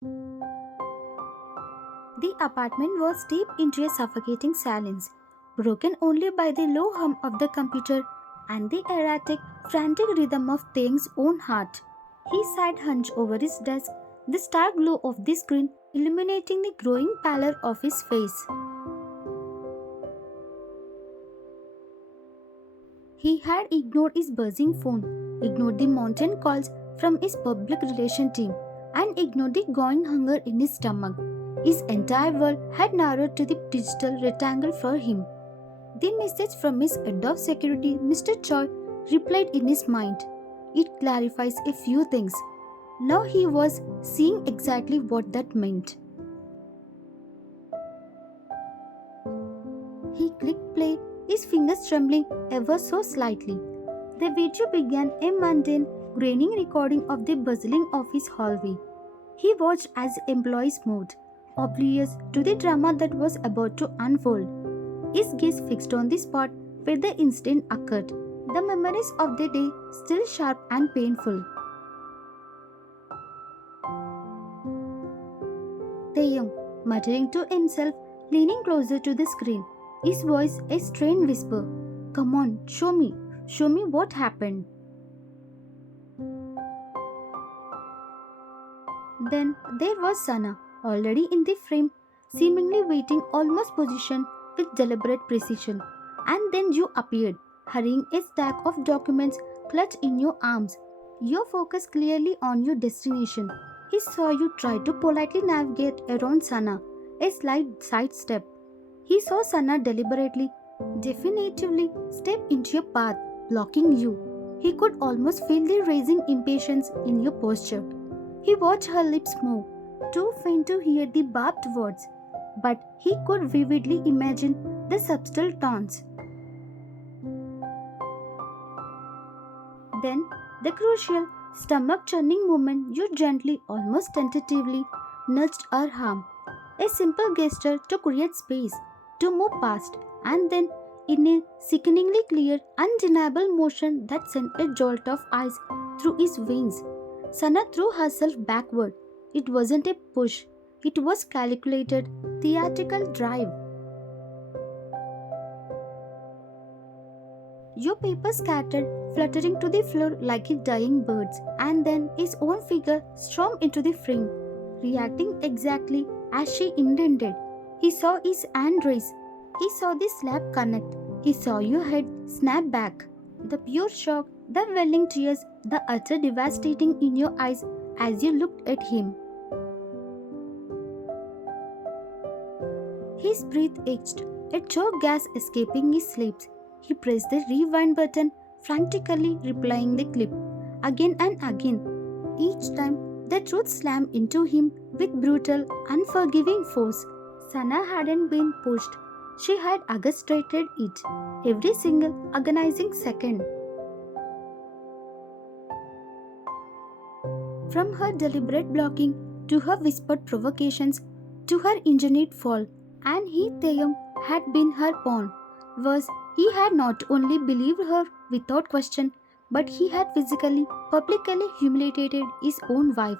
The apartment was deep into a suffocating silence, broken only by the low hum of the computer and the erratic, frantic rhythm of Taehyung's own heart. He sat hunched over his desk, the stark glow of the screen illuminating the growing pallor of his face. He had ignored his buzzing phone, ignored the mountain calls from his public relation team, and ignored the gnawing hunger in his stomach. His entire world had narrowed to the digital rectangle for him. The message from his head of security, Mr. Choi, replied in his mind. It clarifies a few things. Now he was seeing exactly what that meant. He clicked play, his fingers trembling ever so slightly. The video began a mundane, graining recording of the bustling office hallway. He watched as employees moved, oblivious to the drama that was about to unfold. His gaze fixed on the spot where the incident occurred, the memories of the day still sharp and painful. Taehyung, muttering to himself, leaning closer to the screen, his voice a strained whisper. Come on, show me what happened. Then there was Sana, already in the frame, seemingly waiting, almost positioned with deliberate precision. And then you appeared, hurrying a stack of documents clutched in your arms, your focus clearly on your destination. He saw you try to politely navigate around Sana, a slight sidestep. He saw Sana deliberately, definitively step into your path, blocking you. He could almost feel the rising impatience in your posture. He watched her lips move, too faint to hear the barbed words, but he could vividly imagine the subtle taunts. Then, the crucial, stomach churning moment you gently, almost tentatively, nudged her arm. A simple gesture to create space, to move past, and then, in a sickeningly clear, undeniable motion that sent a jolt of ice through his veins, Sana threw herself backward. It wasn't a push, it was calculated, theatrical drive. Your paper scattered, fluttering to the floor like a dying bird's, and then his own figure stormed into the frame, reacting exactly as she intended. He saw his hand raise. He saw the slab connect. He saw your head snap back. The pure shock, the welling tears, the utter devastating in your eyes as you looked at him. His breath itched, a choke gas escaping his lips. He pressed the rewind button, frantically replaying the clip again and again. Each time, the truth slammed into him with brutal, unforgiving force. Sana hadn't been pushed. She had orchestrated it, every single agonizing second. From her deliberate blocking to her whispered provocations to her engineered fall, and he, Taehyung, had been her pawn. Worse, he had not only believed her without question, but he had physically, publicly humiliated his own wife.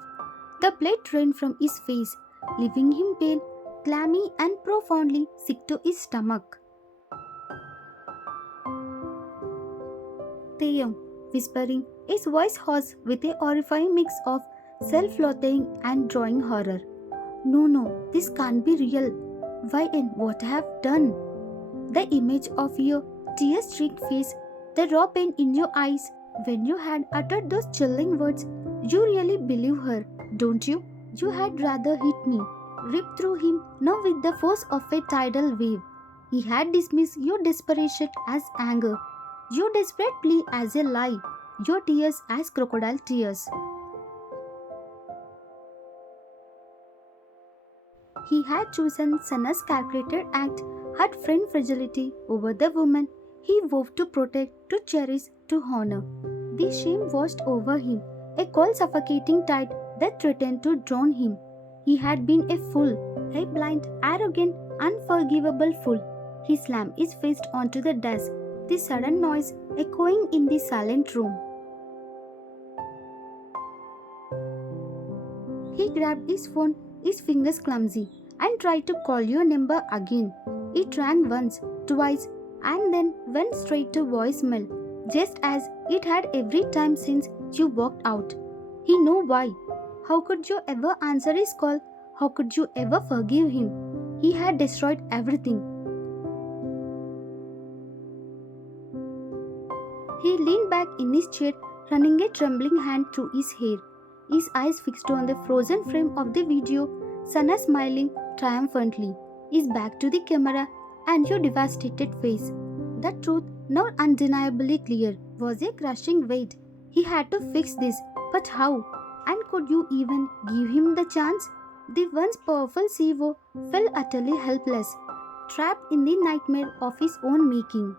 The blood drained from his face, leaving him pale, clammy, and profoundly sick to his stomach. Taehyung, whispering, his voice hoarse with a horrifying mix of self-loathing and drawing horror. No, this can't be real. Why and what I have done? The image of your tear-streaked face, the raw pain in your eyes when you had uttered those chilling words. You really believe her, don't you? You had rather hit me, rip through him, now with the force of a tidal wave. He had dismissed your desperation as anger, your desperate plea as a lie, your tears as crocodile tears. He had chosen Sana's calculated act, her friend fragility over the woman he vowed to protect, to cherish, to honor. The shame washed over him, a cold suffocating tide that threatened to drown him. He had been a fool, a blind, arrogant, unforgivable fool. He slammed his fist onto the desk, the sudden noise echoing in the silent room. He He grabbed his phone, his fingers clumsy, and tried to call your number again. It rang once, twice, and then went straight to voicemail, just as it had every time since you walked out. He knew why. How could you ever answer his call? How could you ever forgive him? He had destroyed everything. He leaned back in his chair, running a trembling hand through his hair, his eyes fixed on the frozen frame of the video, Sana smiling triumphantly, his back to the camera, and your devastated face. The truth, now undeniably clear, was a crushing weight. He had to fix this, but how? And could you even give him the chance? The once powerful CEO felt utterly helpless, trapped in the nightmare of his own making.